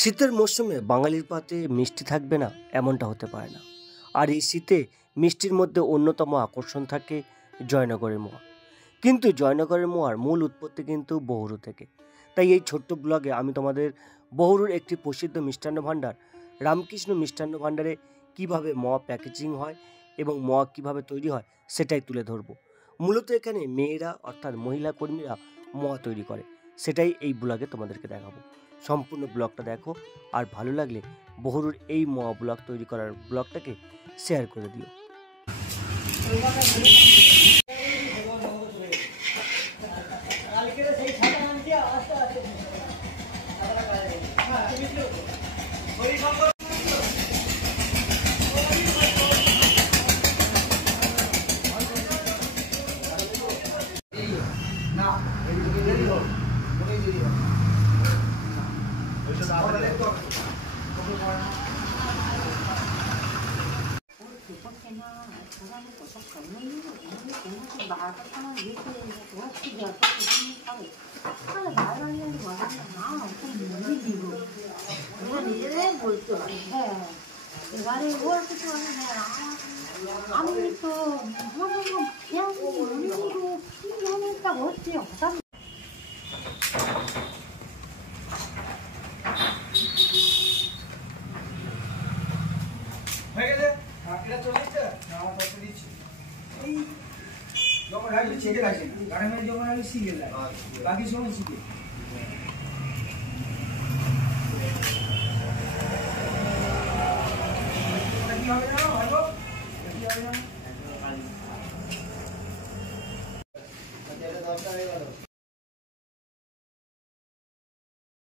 শীতের মরশুমে বাঙালির পাতে মিষ্টি থাকবে না এমনটা হতে পারে না। আর এই শীতে মিষ্টির মধ্যে অন্যতম আকর্ষণ থাকে জয়নগরের মোয়া। কিন্তু জয়নগরের মোয়ার মূল উৎপত্তি কিন্তু বহুরু থেকে। তাই এই ছোট্ট ব্লগে আমি তোমাদের বহুরুর একটি প্রসিদ্ধ মিষ্টান্ন ভাণ্ডার রামকৃষ্ণ মিষ্টান্ন ভাণ্ডারে কিভাবে মোয়া প্যাকেজিং হয় এবং মোয়া কিভাবে তৈরি হয় সেটাই তুলে ধরবো। মূলত এখানে মেয়েরা অর্থাৎ মহিলা কর্মীরা মোয়া তৈরি করে, সেটাই এই ব্লগে তোমাদেরকে দেখাবো। সম্পূর্ণ ব্লগটা দেখো, আর ভালো লাগলে বহুরুর এই মোয়া ব্লগ তৈরি করার ব্লগটাকে শেয়ার করে দিও। যখন আসবে শিখে আসে না, গাড়ি যখন আসবে শিখে যায়, বাকি সময় শিখে।